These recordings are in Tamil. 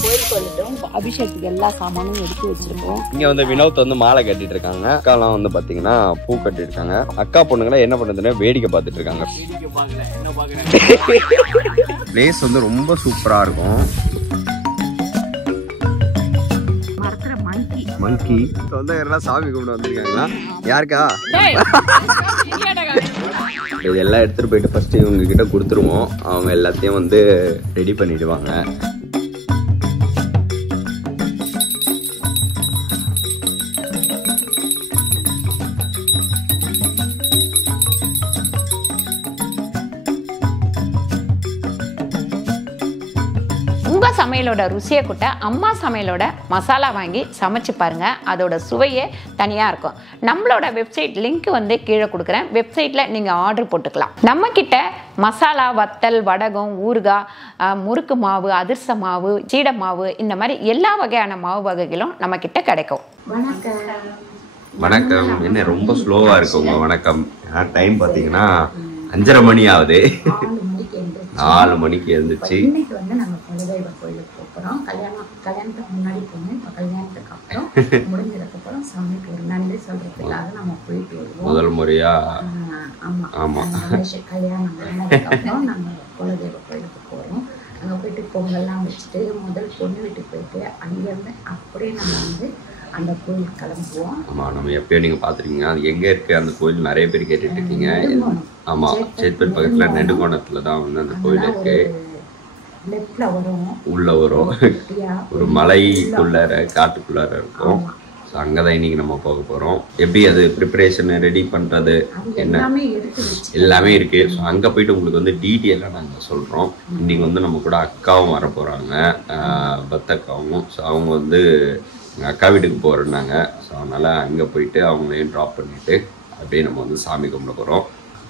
கோயிலுக்கு வந்துட்டோம். அபிஷேகத்துக்கு எல்லா சாமானும் எடுத்து வச்சிருக்கோம். இங்க வந்து வினோத் வந்து மாலை கட்டிட்டு இருக்காங்க. அக்காலாம் வந்து பாத்தீங்கன்னா பூ கட்டிட்டு இருக்காங்க. அக்கா பொண்ணுங்களா என்ன பண்ணுதுன்னு வேடிக்கை பார்த்துட்டு இருக்காங்க. பிளேஸ் வந்து ரொம்ப சூப்பரா இருக்கும். மங்கி சொந்தக்காரெல்லாம் சாமி கும்பிட்டு வந்திருக்காங்களா? யாருக்கா? இதெல்லாம் எடுத்துட்டு போயிட்டு ஃபர்ஸ்ட் இவங்க கிட்ட கொடுத்துருவோம். அவங்க எல்லாத்தையும் வந்து ரெடி பண்ணிடுவாங்க. சமையலோட ருசியை கூட்ட அம்மா சமையலோட மசாலா வாங்கி சமைச்சு பாருங்க. அதோட சுவையே தனியாக இருக்கும். நம்மளோட வெப்சைட் லிங்க் வந்து கீழே கொடுக்குறேன். வெப்சைட்டில் நீங்கள் ஆர்டர் போட்டுக்கலாம். நம்ம கிட்ட மசாலா, வத்தல், வடகம், ஊறுகாய், முறுக்கு மாவு, அதிர்ச மாவு, சீடை மாவு, இந்த மாதிரி எல்லா வகையான மாவு வகைகளும் நம்ம கிட்ட கிடைக்கும். வணக்கம். என்ன ரொம்ப ஸ்லோவா இருக்கு உங்க வணக்கம்? டைம் பார்த்தீங்கன்னா 5:30 மணி ஆகுது. 4 மணிக்கு எழுந்துச்சு. இன்னைக்கு வந்து நாங்க குலதெய்வ கோயிலுக்கு போறோம். கல்யாணத்துக்கு முன்னாடி போனோம். இப்போ கல்யாணத்துக்கு அப்புறம் முடிஞ்சதுக்கு அப்புறம் சாமிக்கு ஒரு நன்றி சொல்றதுக்காக நம்ம போயிட்டு வருவோம். முதல் முறையா ஆமா கல்யாணம் ஆனதுக்கு அப்புறம் நாங்க குலதெய்வ கோயிலுக்கு போறோம். அங்க போயிட்டு பொங்கல்லாம் வச்சுட்டு முதல் பொண்ணு வீட்டுக்கு போயிட்டு அங்கிருந்து அப்படியே நம்ம வந்து அந்த கோயில் கிளம்புவோம். ஆமா, நம்ம எப்பயும் நீங்க பாத்துருக்கீங்க. அது எங்க இருக்கு அந்த கோயில்? நிறைய பேர் கேட்டுட்டு இருக்கீங்க. ஆமா, சேத்பட் பக்கத்துல நெடுங்கோணத்துல தான் வந்து அந்த கோயில் இருக்கு. உள்ள வரும் ஒரு மலைக்குள்ளார காட்டுக்குள்ளார இருக்கும். அங்கதான் இன்னைக்கு நம்ம போக போறோம். எப்படி அது ப்ரிப்பரேஷன் ரெடி பண்றது என்ன எல்லாமே இருக்கு. ஸோ அங்க போயிட்டு உங்களுக்கு வந்து டீட்டெயிலாக நாங்கள் சொல்றோம். இன்னைக்கு வந்து நம்ம கூட அக்காவும் வர போறாங்க, பத்தக்காவும். ஸோ அவங்க வந்து எங்கள் அக்கா வீட்டுக்கு போகிறோன்னாங்க. ஸோ அதனால் அங்கே போயிட்டு அவங்களையும் ட்ராப் பண்ணிவிட்டு அப்படியே நம்ம வந்து சாமி கும்பிட போகிறோம்.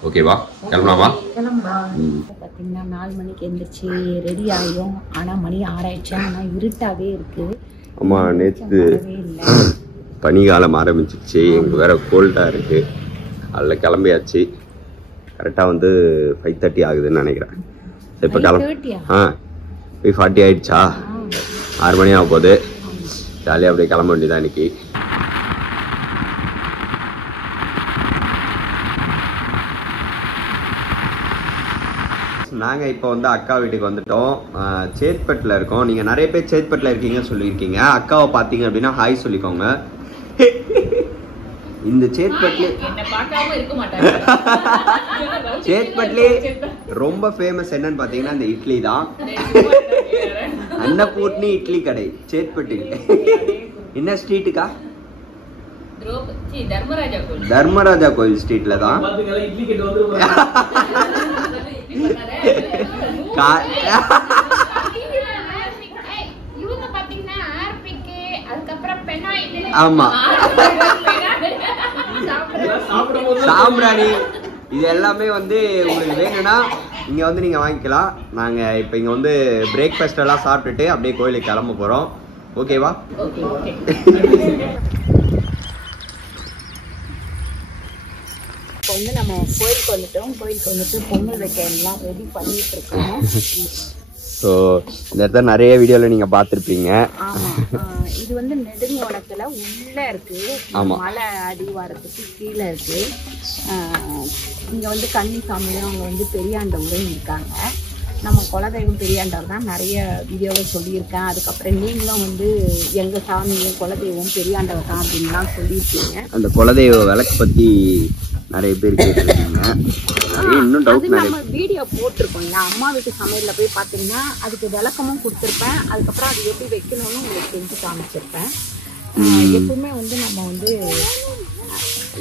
ஓகேவா? கிளம்பலாமா? பார்த்தீங்கன்னா 4 மணிக்கு எழுந்திரிச்சு ரெடி ஆகிடும். ஆனால் மணி 6 ஆயிடுச்சு. ஆனால் இருட்டாகவே இருக்குது. ஆமாம், நேற்று பனிகாலம் ஆரம்பிச்சிருச்சு. எங்களுக்கு வேறு கோல்டாக இருக்குது. அதில் கிளம்பியாச்சு. கரெக்டாக வந்து 5:30 ஆகுதுன்னு நினைக்கிறேன். இப்போ கிளம்ப 5:40 ஆயிடுச்சா? 6 மணி ஆக போகுது. ஜாலியாக அப்படியே கிளம்ப வேண்டியதான் இன்னைக்கு. நாங்கள் இப்போ வந்து அக்கா வீட்டுக்கு வந்துட்டோம். சேத்பட்டில் இருக்கோம். நீங்கள் நிறைய பேர் சேத்பட்டில் இருக்கீங்கன்னு சொல்லியிருக்கீங்க. அக்காவை பார்த்தீங்க அப்படின்னா ஹாய் சொல்லிக்கோங்க. இந்த சேத்பட்லேயே ரொம்ப ஃபேமஸ் என்னன்னு பார்த்தீங்கன்னா இந்த இட்லி தான். அன்னபூர்ணி இட்லி கடை சேத்பட்டில். என்ன ஸ்ட்ரீட்டுக்கா? தர்மராஜா கோயில் ஸ்ட்ரீட்ல தான். ஆமா, சாம்பிராணி இது எல்லாமே வந்து உங்களுக்கு வேணும்னா இங்க வந்து நீங்க வாங்கிக்கலாம். நாங்க இப்ப இங்க வந்து பிரேக்ஃபாஸ்ட் எல்லாம் சாப்பிட்டுட்டு அப்படியே கோயிலுக்கு கிளம்ப போறோம். ஓகேவா? இப்போ வந்து நம்ம கோயிலுக்கு வந்துட்டோம். கோயிலுக்கு வந்துட்டு பொங்கல் வைக்க எல்லாம் ரெடி பண்ணிட்டு இருக்கோம். ஸோ இந்த இடத்துல நிறைய வீடியோவில் நீங்கள் பார்த்துருப்பீங்க. இது வந்து நெடுங்கோணத்தில் உள்ளே இருக்குது. மலை அடிவாரத்துக்கு கீழே இருக்குது. இங்கே வந்து கன்னிசாமியும் அவங்க வந்து பெரியாண்டவரும் இருக்காங்க. நம்ம குலதெய்வம் பெரியாண்டவர் தான் நிறைய வீடியோவில் சொல்லியிருக்கேன். அதுக்கப்புறம் நீங்களும் வந்து எங்கள் சாமியும் குலதெய்வம் பெரியாண்டவர் தான் அப்படின்லாம் சொல்லியிருக்கீங்க. அந்த குலதெய்வ விளக்கு பற்றி நிறைய பேர் கேட்டிருக்கீங்க. இன்னும் டவுட் நம்ம வீடியோ போட்டிருக்கோம். என் அம்மா வீட்டு சமையலில் போய் பார்த்தீங்கன்னா அதுக்கு விளக்கமும் கொடுத்துருப்பேன். அதுக்கப்புறம் அது எப்படி வைக்கணும்னு உங்களுக்கு செஞ்சு காமிச்சிருப்பேன். எப்பவுமே வந்து நம்ம வந்து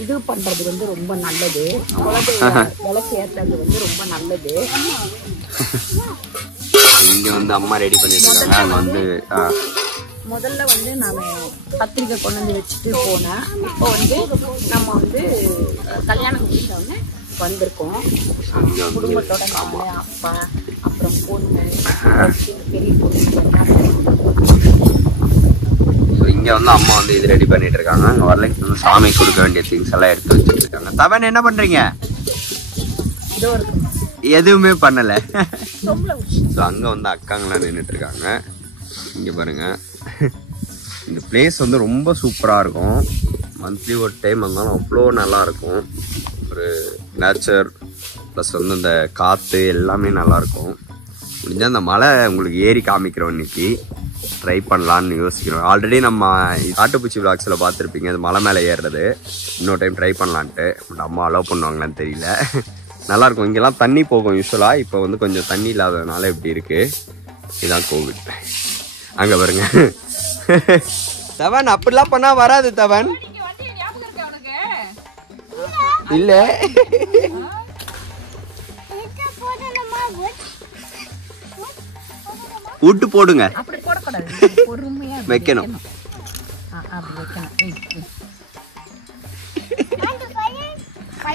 இது பண்ணுறது வந்து ரொம்ப நல்லது. குலதெய்வ விளக்கு ஏற்றுறது வந்து ரொம்ப நல்லது. இங்கே வந்து அம்மா ரெடி பண்ணிட்டு இருக்காங்க. வந்து முதல்ல வந்து நான் பத்திரிக்கை கொண்டு வந்து வச்சுட்டு போனேன். இப்போ வந்து நம்ம வந்து கல்யாணம் முடிச்சோடனே வந்திருக்கோம். குடும்பத்தோட நானு, அப்பா, அப்புறம் பொண்ணு, பெரிய பொண்ணு. இங்கே வந்து அம்மா வந்து இது ரெடி பண்ணிட்டு இருக்காங்க. அங்கே வரலைக்கு வந்து சாமி கொடுக்க வேண்டிய திங்ஸ் எல்லாம் எடுத்து வச்சுட்டு இருக்காங்க. தவன் என்ன பண்றீங்க? இதோ இருக்கு. எதுவுமே பண்ணல. ஸோ அங்கே வந்து அக்காங்களாம் நின்றுட்டு இருக்காங்க. இங்கே பாருங்கள், இந்த பிளேஸ் வந்து ரொம்ப சூப்பராக இருக்கும். மந்த்லி ஒரு டைம் வந்தாலும் அவ்வளோ நல்லாயிருக்கும். ஒரு நேச்சர் ப்ளஸ் வந்து இந்த காற்று எல்லாமே நல்லாயிருக்கும். முடிஞ்சால் அந்த மலை உங்களுக்கு ஏறி காமிக்கிறோம், இன்னைக்கு ட்ரை பண்ணலான்னு யோசிக்கிறோம். ஆல்ரெடி நம்ம காட்டுப்பூச்சி விளாக்ஸில் பார்த்துருப்பீங்க, அது மலை மேலே ஏறுறது. இன்னொரு டைம் ட்ரை பண்ணலான்ட்டு, பட் அம்மா அலோவ் பண்ணுவாங்களான்னு தெரியல. நல்லாயிருக்கும். இங்கெல்லாம் தண்ணி போகும் யூஸ்வலாக, இப்போ வந்து கொஞ்சம் தண்ணி இல்லாததுனால இப்படி இருக்குது. இதுதான் கோவில். அங்கே பாருங்க தவன், அப்படிலாம் பண்ணா வராது தவன். இல்ல விட்டு போடுங்க, வைக்கணும்.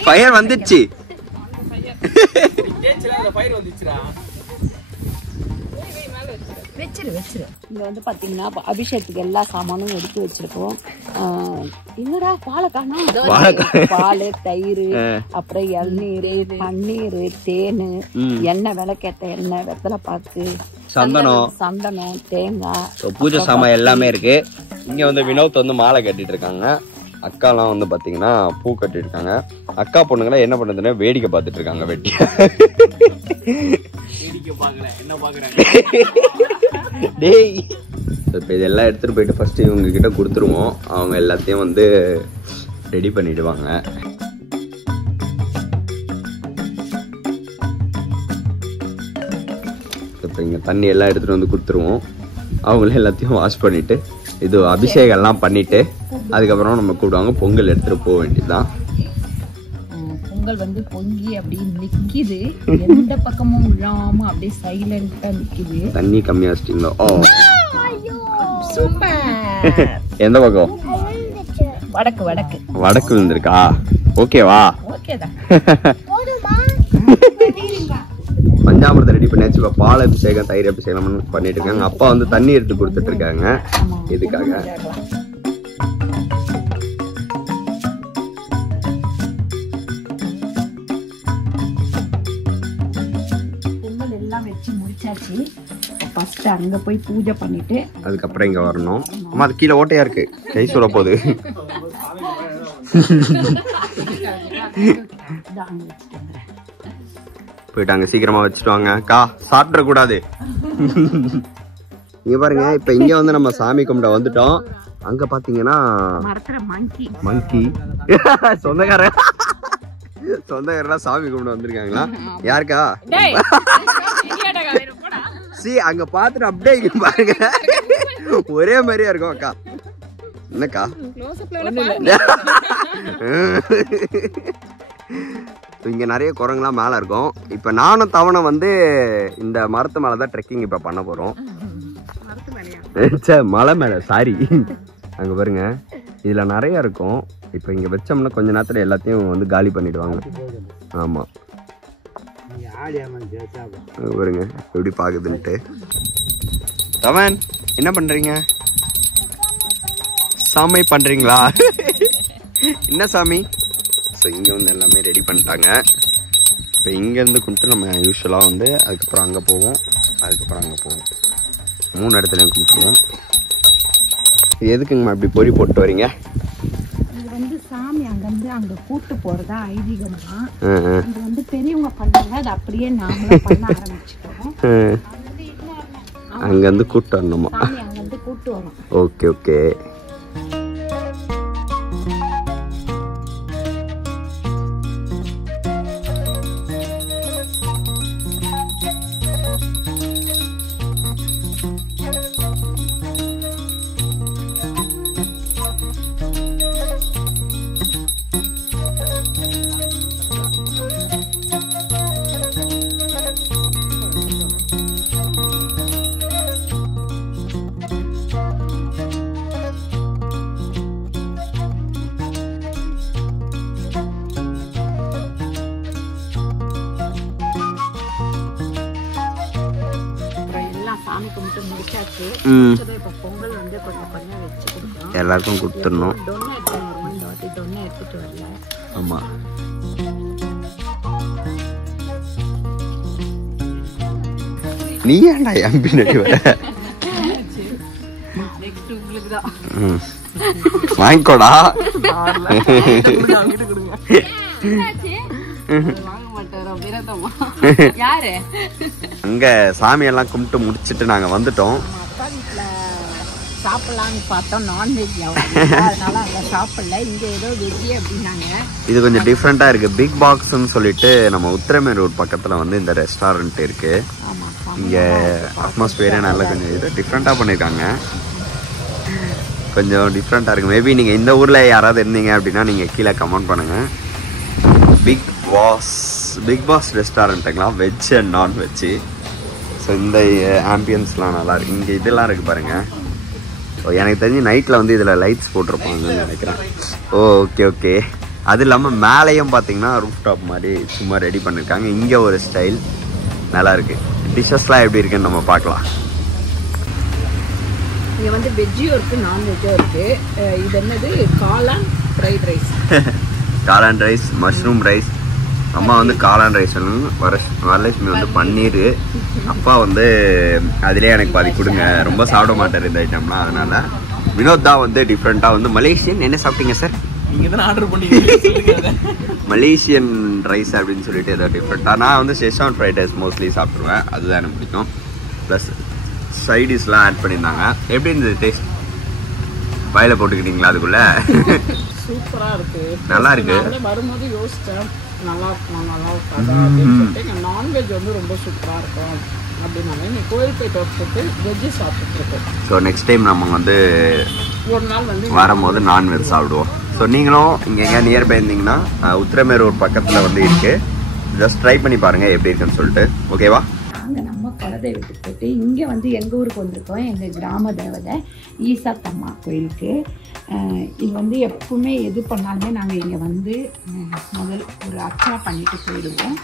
ஃபயர் வந்துச்சு. இங்க வந்து பாத்தீங்கன்னா அபிஷேகத்துக்கு எல்லா சாமானும் எடுத்து வச்சிருக்கோம். என்னடா பாலை காணோம்? பால், தயிர், அப்புறம் இளநீர், பன்னீர், தேனு, எண்ணெய், விளக்கேத்த எண்ணெய், வெத்தலை பாக்கு, சந்தனம், தேங்காய், பூஜை சாமான் எல்லாமே இருக்கு. இங்க வந்து வினோத் வந்து மாலை கட்டிட்டு இருக்காங்க. அக்காலாம் வந்து பாத்தீங்கன்னா பூ கட்டிட்டு இருக்காங்க. அக்கா பொண்ணுங்களா என்ன பண்ணுதுன்னா வேடிக்கை பார்த்துட்டு இருக்காங்க. வெட்டி டேய், இப்போ இதெல்லாம் எடுத்துட்டு போயிட்டு ஃபர்ஸ்ட் இவங்க கிட்ட கொடுத்துருவோம். அவங்க எல்லாத்தையும் வந்து ரெடி பண்ணிடுவாங்க. இப்போ இங்கே தண்ணி எல்லாம் எடுத்துட்டு வந்து கொடுத்துருவோம். அவங்களே எல்லாத்தையும் வாஷ் பண்ணிட்டு இது அபிஷேகம் எல்லாம் பண்ணிட்டு அதுக்கப்புறம் நம்ம கூப்பிடுவாங்க. பொங்கல் எடுத்துட்டு போக வேண்டியதுதான். பொங்கல் வந்து பொங்கி அப்படியே நிக்குது, எந்த பக்கமும் விழாம அப்படியே சைலண்டா நிக்குது. தண்ணி கம்மியா வச்சிட்டீங்களோ? ஓ சூப்பர். எந்த பக்கம்? வடக்கு. வடக்கு விழுந்திருக்கா? ஓகேவா? ஓகேதான். பஞ்சாமிரத்தை ரெடி பண்ணியாச்சு. இப்போ பால் அபிஷேகம், தயிர் அபிஷேகம் பண்ணிட்டு இருக்காங்க. அப்பா வந்து தண்ணி எடுத்து கொடுத்துட்டு இருக்காங்க. இதுக்காக பொங்கல் எல்லாம் வச்சு முடிச்சாச்சு. ஃபர்ஸ்ட் அங்க போய் பூஜை பண்ணிட்டு அதுக்கப்புறம் இங்க வரணும். அம்மா அது கீழே ஓட்டையா இருக்கு, கை சொல்ல போகுது. போயிட்டாங்க, சீக்கிரமா வச்சுட்டு வாங்க அக்கா, சாப்பிட கூடாது. இங்க பாருங்க, இப்ப இங்க வந்து நம்ம சாமி கும்பிட வந்துட்டோம். அங்க பாத்தீங்கன்னா மங்கி சொந்தக்காரெல்லாம் சாமி கும்பிட வந்திருக்காங்களா? யாருக்கா? அங்க பாத்துட்டு அப்படியே பாருங்க, ஒரே மாதிரியா இருக்கும். அக்கா என்னக்கா? இங்க நிறைய குரங்குலாம் மேல இருக்கும். இப்ப நானும் தவணை வந்து இந்த மரத்து மேலதான் ட்ரெக்கிங் இப்ப பண்ண போறோம். மலை மேல, சாரி. அங்க பாருங்க, இதுல நிறைய இருக்கும். இப்ப இங்க வச்சோம்னா கொஞ்ச நேரத்துல எல்லாத்தையும் வந்து காலி பண்ணிடுவாங்க. ஆமா பாருங்க எப்படி பாக்குதுன்ட்டு. தவன் என்ன பண்றீங்க? சாமி பண்றீங்களா? என்ன சாமி? ஸோ இங்கே வந்து எல்லாமே ரெடி பண்ணிட்டாங்க. இப்போ இங்கேருந்து கும்பிட்டு நம்ம யூஸ்வலாக வந்து அதுக்கப்புறம் அங்கே போவோம், அதுக்கப்புறம் அங்கே போவோம். 3 இடத்துலையும் கும்பிட்டுருவோம். எதுக்குங்கம்மா இப்படி பொறி போட்டு வரீங்க? இது வந்து சாமி அங்கேருந்து அங்கே கூட்டு போகிறதா ஐதீகமா. இது வந்து பெரியவங்க பண்ணாங்க, அது அப்படியே நாமளும் பண்ண ஆரம்பிச்சிட்டோம். அங்கேருந்து கூப்பிட்டு வரணுமா? அங்கேருந்து கூப்பிட்டு வரோம். Okay okay. எல்லாருக்கும் கொடுத்துடணும். ஆமா, நீ ஏன்டா என் பின்னாடி வர? இதுதான் வாங்கிக்கோடா. யாரு அங்க சாமியெல்லாம் கும்பிட்டு முடிச்சிட்டு நாங்க வந்துட்டோம். அக்கா வீட்டுல சாப்பிடலான்னு பார்த்தோம், நான்வெஜ் அதனால அங்க சாப்பிடல. இங்க ஏதோ வெஜ்ஜி அப்படின்னாங்க. இது கொஞ்சம் டிஃப்ரெண்டா இருக்கு. பிக் பாக்ஸ்ன்னு சொல்லிட்டு நம்ம உத்திரமே ரோட் பக்கத்துல வந்து இந்த ரெஸ்டாரண்ட் இருக்கு. இங்க அட்மாஸ்பியரே நல்லா கொஞ்சம் இது டிஃப்ரெண்டா பண்ணிருக்காங்க. கொஞ்சம் டிஃப்ரெண்டா இருக்கு. மேபி நீங்க இந்த ஊர்ல யாராவது இருந்தீங்க அப்படின்னா நீங்க கீழே கமெண்ட் பண்ணுங்க. பிக் பாஸ் ரெஸ்டாரண்ட்டுங்களா, வெஜ் அண்ட் நான்வெஜ். ஸோ இந்த ஆம்பியன்ஸ்லாம் நல்லா இருக்கு. இங்கே இதெல்லாம் இருக்கு பாருங்க. எனக்கு தெரிஞ்சு நைட்டில் வந்து இதில் லைட்ஸ் போட்டிருப்பாங்கன்னு நினைக்கிறேன். Okay okay. அது இல்லாமல் மேலேயும் பார்த்தீங்கன்னா ரூஃப் டாப் மாதிரி சும்மா ரெடி பண்ணியிருக்காங்க. இங்கே ஒரு ஸ்டைல் நல்லா இருக்கு. டிஷ்ஷஸ்லாம் எப்படி இருக்குன்னு நம்ம பார்க்கலாம். இங்கே வந்து வெஜ்ஜும் இருக்குது, நான்வெஜ்ஜும் இருக்குது. இது என்னது, காளான் ஃப்ரைட் ரைஸ். காளான் ரைஸ், மஷ்ரூம் ரைஸ். அம்மா வந்து காளான் ரைஸ் வரலட்சுமி வந்து பன்னீர். அப்பா வந்து அதுலேயே எனக்கு பாதி கொடுங்க, ரொம்ப சாப்பிட மாட்டார் இந்த ஐட்டம்லாம். அதனால வினோத் தான் வந்து டிஃப்ரெண்ட்டாக வந்து மலேசியன் என்ன சாப்பிட்டீங்க சார்? நீங்கள் தானே ஆர்டர் பண்ணீங்க. மலேசியன் ரைஸ் அப்படின்னு சொல்லிட்டு ஏதோ டிஃப்ரெண்ட்டாக. நான் வந்து ஷெஸ்வான் ஃப்ரைட் ரைஸ் மோஸ்ட்லி சாப்பிட்ருவேன், அதுதான் எனக்கு பிடிக்கும். ப்ளஸ் சைடிஷ்லாம் ஆட் பண்ணியிருந்தாங்க. எப்படி இருந்தது டேஸ்ட்? வாயில போட்டுக்கிட்டீங்களா அதுக்குள்ள? சூப்பராக இருக்குது, நல்லா இருக்கு. வரும்போது யோசித்தேன் நல்லா இருக்கும் அப்படின்னு சொல்லிட்டு. நான்வெஜ் வந்து ரொம்ப சூப்பராக இருக்கும் அப்படின்னாங்க. நீ கோயில் போயிட்டு வச்சுட்டு வெஜ்ஜு சாப்பிட்டுருக்கோம். ஸோ நெக்ஸ்ட் டைம் நம்ம வந்து ஒரு நாள் வந்து வரும்போது நான்வெஜ் சாப்பிடுவோம். ஸோ நீங்களும் இங்கே எங்கே நியர்பை இருந்தீங்கன்னா உத்திரமே ரோட் பக்கத்தில் வந்து இருக்குது. ஜஸ்ட் ட்ரை பண்ணி பாருங்கள் எப்படி இருக்குன்னு சொல்லிட்டு. ஓகேவா? நாங்கள் நம்ம குலதெய்வத்துக்கு போயிட்டு இங்கே வந்து எங்கள் ஊருக்கு வந்திருக்கோம். எங்கள் கிராம தேவதை ஈசாத்தம்மா கோயிலுக்கு. இது வந்து எப்பவுமே எது பண்ணாலுமே நாங்கள் இங்கே வந்து முதல் ஒரு அர்ச்சனை பண்ணிட்டு போயிடுவோம்.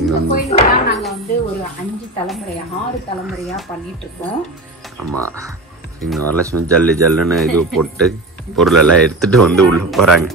இந்த கோயிலுக்கு தான் நாங்கள் வந்து ஒரு 6 தலைமுறையாக பண்ணிகிட்ருக்கோம். ஆமாம், இங்கே வரலட்சுமி ஜல்லு ஜல்லுன்னு இது போட்டு பொருளெல்லாம் எடுத்துகிட்டு வந்து உள்ளே போகிறாங்க.